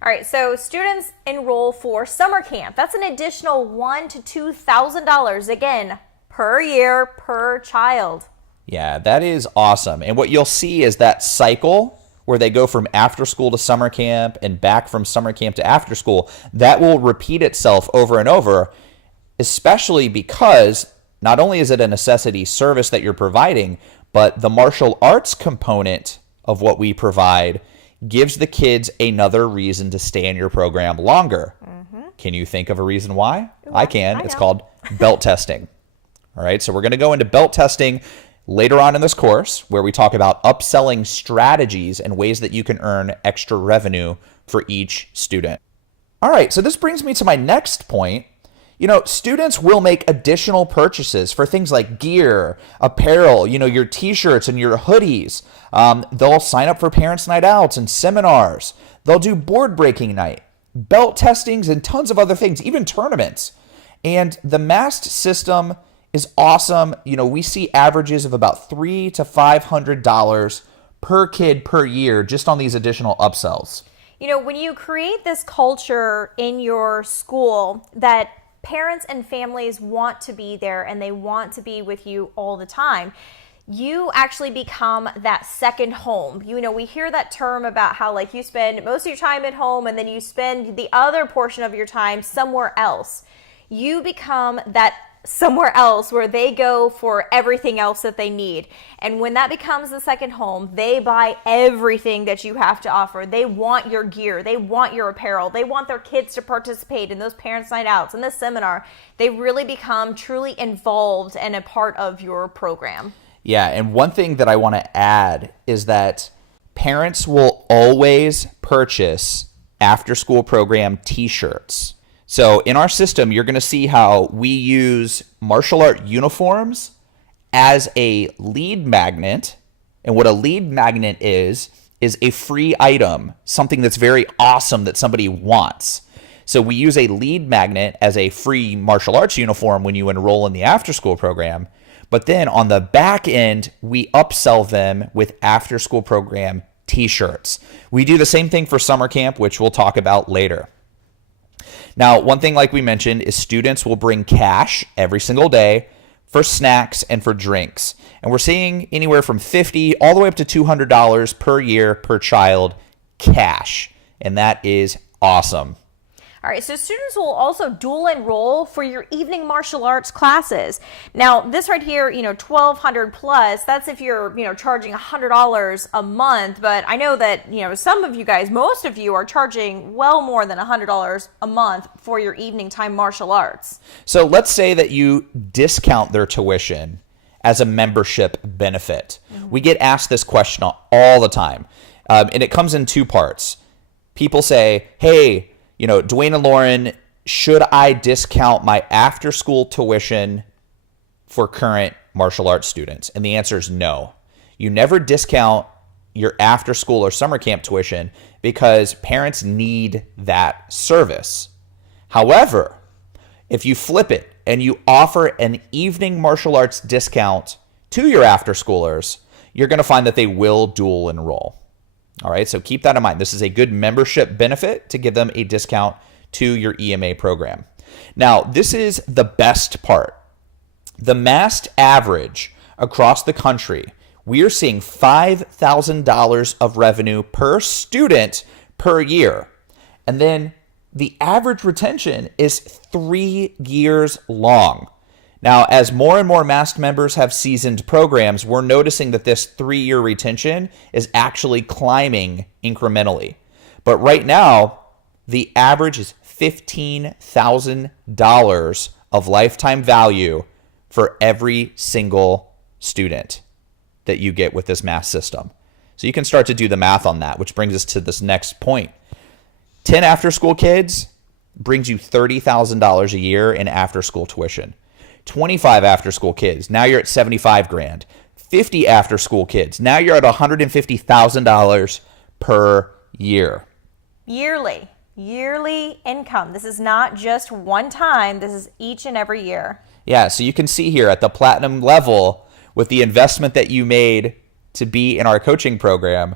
All right, so students enroll for summer camp. That's an additional $1,000 to $2,000, again, per year, per child. Yeah, that is awesome. And what you'll see is that cycle where they go from after school to summer camp and back from summer camp to after school, that will repeat itself over and over, especially because not only is it a necessity service that you're providing, but the martial arts component of what we provide gives the kids another reason to stay in your program longer. Can you think of a reason why? I can. It's called belt testing. All right, so we're going to go into belt testing later on in this course, where we talk about upselling strategies and ways that you can earn extra revenue for each student. All right, so this brings me to my next point. You know, students will make additional purchases for things like gear, apparel, your t-shirts and your hoodies. They'll sign up for parents' night outs and seminars. They'll do board breaking night, belt testings, and tons of other things, even tournaments. And the MAST system is awesome. We see averages of about $300 to $500 per kid per year just on these additional upsells. When you create this culture in your school that parents and families want to be there and they want to be with you all the time, you actually become that second home. We hear that term about how you spend most of your time at home and then you spend the other portion of your time somewhere else. You become that somewhere else where they go for everything else that they need. And when that becomes the second home, they buy everything that you have to offer. They want your gear. They want your apparel. They want their kids to participate in those parents' night outs and this seminar. They really become truly involved and a part of your program. Yeah, and one thing that I want to add is that parents will always purchase after-school program t-shirts. So in our system, you're going to see how we use martial art uniforms as a lead magnet. And what a lead magnet is a free item, something that's very awesome that somebody wants. So we use a lead magnet as a free martial arts uniform when you enroll in the after-school program. But then on the back end, we upsell them with after-school program t-shirts. We do the same thing for summer camp, which we'll talk about later. Now, one thing like we mentioned is students will bring cash every single day for snacks and for drinks. And we're seeing anywhere from $50 all the way up to $200 per year per child cash. And that is awesome. All right, so students will also dual enroll for your evening martial arts classes. Now, this right here, $1,200 plus, that's if you're, charging $100 a month. But I know that, some of you guys, most of you are charging well more than $100 a month for your evening time martial arts. So let's say that you discount their tuition as a membership benefit. We get asked this question all the time, and it comes in two parts. People say, hey, Dwayne and Lauren, should I discount my after-school tuition for current martial arts students? And the answer is no. You never discount your after-school or summer camp tuition because parents need that service. However, if you flip it and you offer an evening martial arts discount to your after-schoolers, you're going to find that they will dual enroll. All right, so keep that in mind. This is a good membership benefit to give them a discount to your EMA program. Now, this is the best part. The MAST average across the country, we are seeing $5,000 of revenue per student per year. And then the average retention is 3 years long. Now, as more and more MAST members have seasoned programs, we're noticing that this 3-year retention is actually climbing incrementally. But right now, the average is $15,000 of lifetime value for every single student that you get with this MAST system. So you can start to do the math on that, which brings us to this next point. 10 after-school kids brings you $30,000 a year in after-school tuition. 25 after-school kids, now you're at 75 grand. 50 after-school kids, now you're at $150,000 per year. Yearly income. This is not just one time. This is each and every year. Yeah, so you can see here at the platinum level, with the investment that you made to be in our coaching program,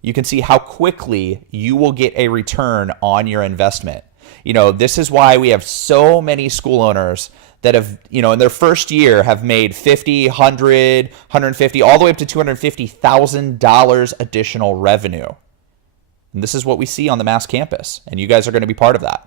you can see how quickly you will get a return on your investment. This is why we have so many school owners that have, in their first year have made $50, $100, $150, all the way up to $250,000 additional revenue. And this is what we see on the MAST campus, and you guys are going to be part of that.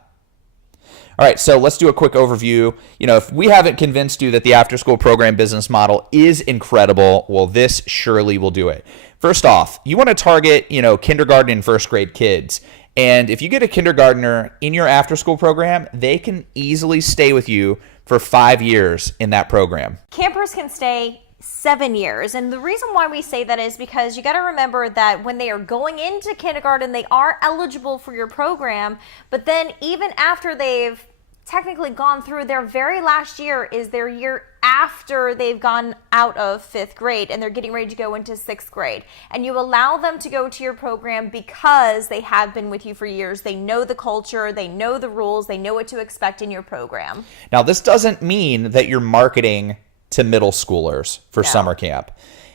All right, so let's do a quick overview. If we haven't convinced you that the after-school program business model is incredible, well, this surely will do it. First off, you want to target, kindergarten and first grade kids. And if you get a kindergartner in your after-school program, they can easily stay with you for 5 years in that program. Campers can stay 7 years. And the reason why we say that is because you got to remember that when they are going into kindergarten, they are eligible for your program. But then even after they've technically gone through, their very last year is their year after they've gone out of 5th grade and they're getting ready to go into 6th grade. And you allow them to go to your program because they have been with you for years. They know the culture, they know the rules, they know what to expect in your program. Now, this doesn't mean that you're marketing to middle schoolers for summer camp.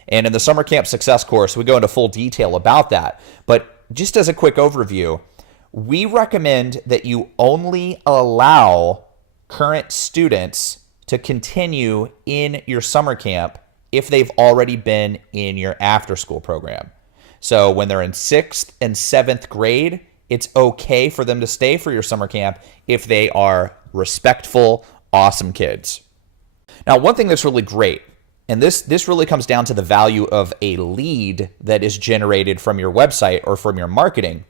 And in the Summer Camp Success course, we go into full detail about that. But just as a quick overview, we recommend that you only allow current students to continue in your summer camp if they've already been in your after-school program. So when they're in 6th and 7th grade, it's okay for them to stay for your summer camp if they are respectful, awesome kids. Now, one thing that's really great, and this really comes down to the value of a lead that is generated from your website or from your marketing,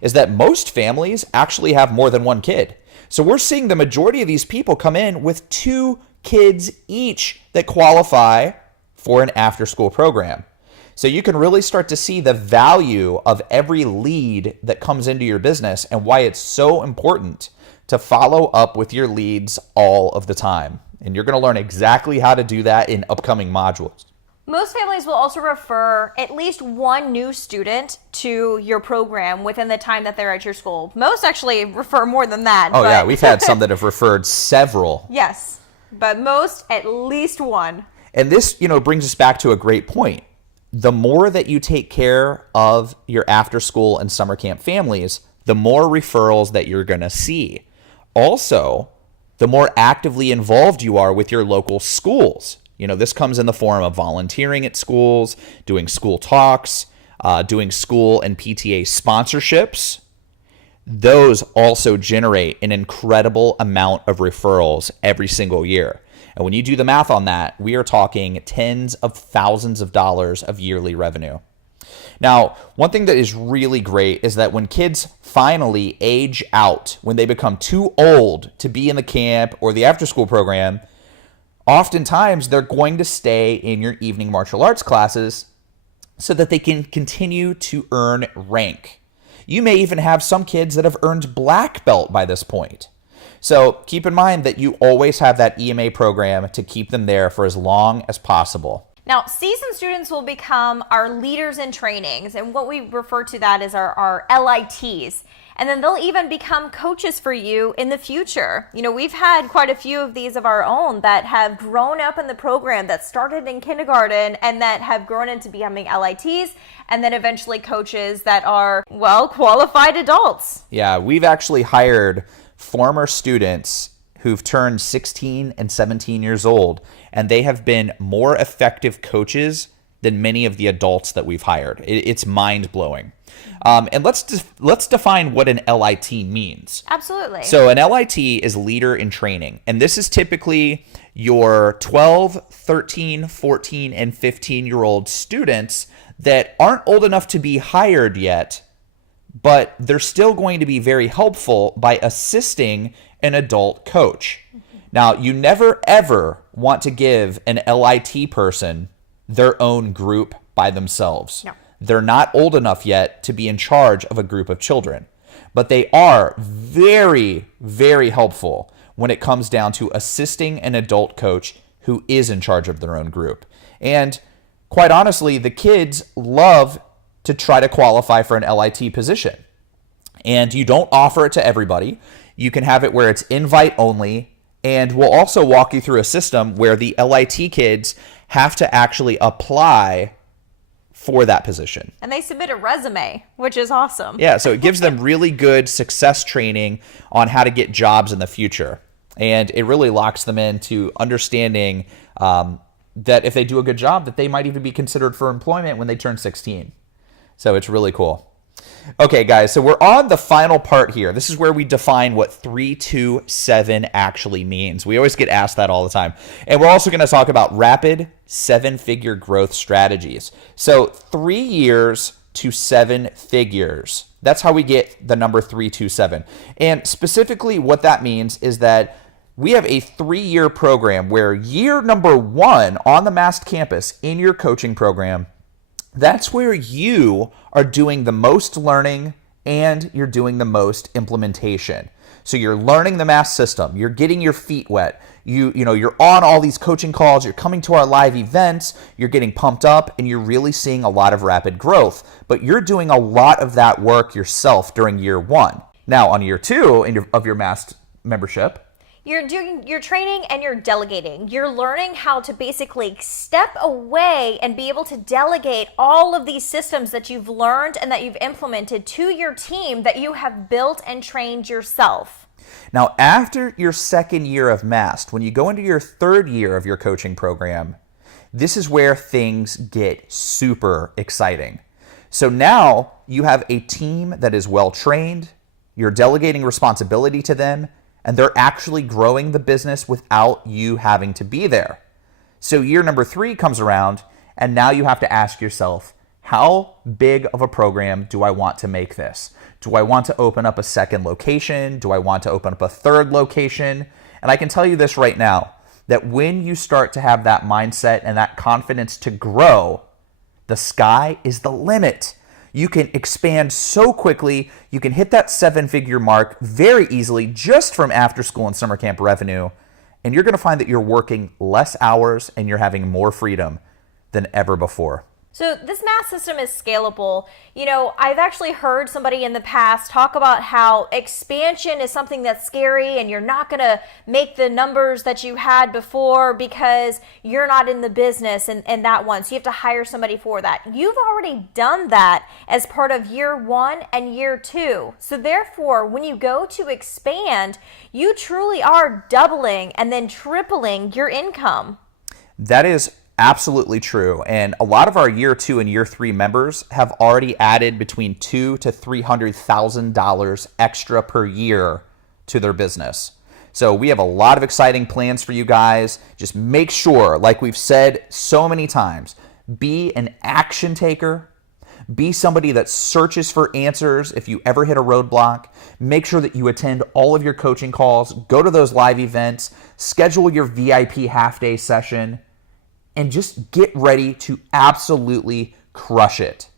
is that most families actually have more than one kid. So we're seeing the majority of these people come in with 2 kids each that qualify for an after-school program. So you can really start to see the value of every lead that comes into your business and why it's so important to follow up with your leads all of the time. And you're going to learn exactly how to do that in upcoming modules. Most families will also refer at least one new student to your program within the time that they're at your school. Most actually refer more than that. Oh, yeah. We've had some that have referred several. Yes, but most at least one. And this, brings us back to a great point. The more that you take care of your after school and summer camp families, the more referrals that you're going to see. Also, the more actively involved you are with your local schools. This comes in the form of volunteering at schools, doing school talks, doing school and PTA sponsorships. Those also generate an incredible amount of referrals every single year. And when you do the math on that, we are talking tens of thousands of dollars of yearly revenue. Now, one thing that is really great is that when kids finally age out, when they become too old to be in the camp or the after-school program, oftentimes they're going to stay in your evening martial arts classes so that they can continue to earn rank. You may even have some kids that have earned black belt by this point. So keep in mind that you always have that EMA program to keep them there for as long as possible. Now, seasoned students will become our leaders in trainings, and what we refer to that as our LITs. And then they'll even become coaches for you in the future. We've had quite a few of these of our own that have grown up in the program, that started in kindergarten and that have grown into becoming LITs and then eventually coaches that are, qualified adults. Yeah, we've actually hired former students who've turned 16 and 17 years old, and they have been more effective coaches than many of the adults that we've hired. It's mind-blowing. And let's define what an LIT means. Absolutely. So an LIT is leader in training, and this is typically your 12, 13, 14, and 15-year-old students that aren't old enough to be hired yet, but they're still going to be very helpful by assisting an adult coach. Now, you never, ever want to give an LIT person their own group by themselves. No. They're not old enough yet to be in charge of a group of children. but they are very, very helpful when it comes down to assisting an adult coach who is in charge of their own group. And quite honestly, the kids love to try to qualify for an LIT position. And you don't offer it to everybody. You can have it where it's invite only. And we'll also walk you through a system where the LIT kids have to actually apply for that position. And they submit a resume, which is awesome. Yeah, so it gives them really good success training on how to get jobs in the future. And it really locks them into understanding that if they do a good job, that they might even be considered for employment when they turn 16. So it's really cool. Okay, guys, so we're on the final part here. This is where we define what 327 actually means. We always get asked that all the time. And we're also going to talk about rapid seven-figure growth strategies. So 3 years to 7 figures. That's how we get the number 327. And specifically what that means is that we have a 3-year program where year number 1 on the MAST campus in your coaching program, that's where you are doing the most learning and you're doing the most implementation. So you're learning the MAST system, you're getting your feet wet, you're on all these coaching calls, you're coming to our live events, you're getting pumped up, and you're really seeing a lot of rapid growth. But you're doing a lot of that work yourself during year 1. Now on year 2 of your MAST membership, you're doing your training and you're delegating. You're learning how to basically step away and be able to delegate all of these systems that you've learned and that you've implemented to your team that you have built and trained yourself. Now, after your 2nd year of MAST, when you go into your 3rd year of your coaching program, this is where things get super exciting. So now you have a team that is well trained, you're delegating responsibility to them, and they're actually growing the business without you having to be there. So year number 3 comes around, and now you have to ask yourself, how big of a program do I want to make this? Do I want to open up a 2nd location? Do I want to open up a 3rd location? And I can tell you this right now, that when you start to have that mindset and that confidence to grow, the sky is the limit. You can expand so quickly. You can hit that 7-figure mark very easily just from after school and summer camp revenue. And you're going to find that you're working less hours and you're having more freedom than ever before. So this MAST system is scalable. I've actually heard somebody in the past talk about how expansion is something that's scary and you're not going to make the numbers that you had before because you're not in the business and that one. So you have to hire somebody for that. You've already done that as part of year 1 and year 2. So therefore, when you go to expand, you truly are doubling and then tripling your income. That is absolutely true. And a lot of our year 2 and year 3 members have already added between $200,000 to $300,000 extra per year to their business. So we have a lot of exciting plans for you guys. Just make sure, like we've said so many times, be an action taker. Be somebody that searches for answers if you ever hit a roadblock. Make sure that you attend all of your coaching calls, go to those live events, schedule your VIP half-day session, and just get ready to absolutely crush it.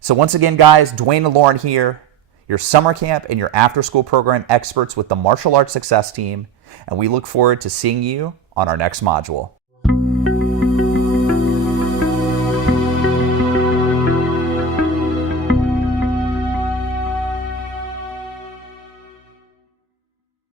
So once again, guys, Dwayne and Lauren here, your summer camp and your after-school program experts with the Martial Arts Success Team, and we look forward to seeing you on our next module.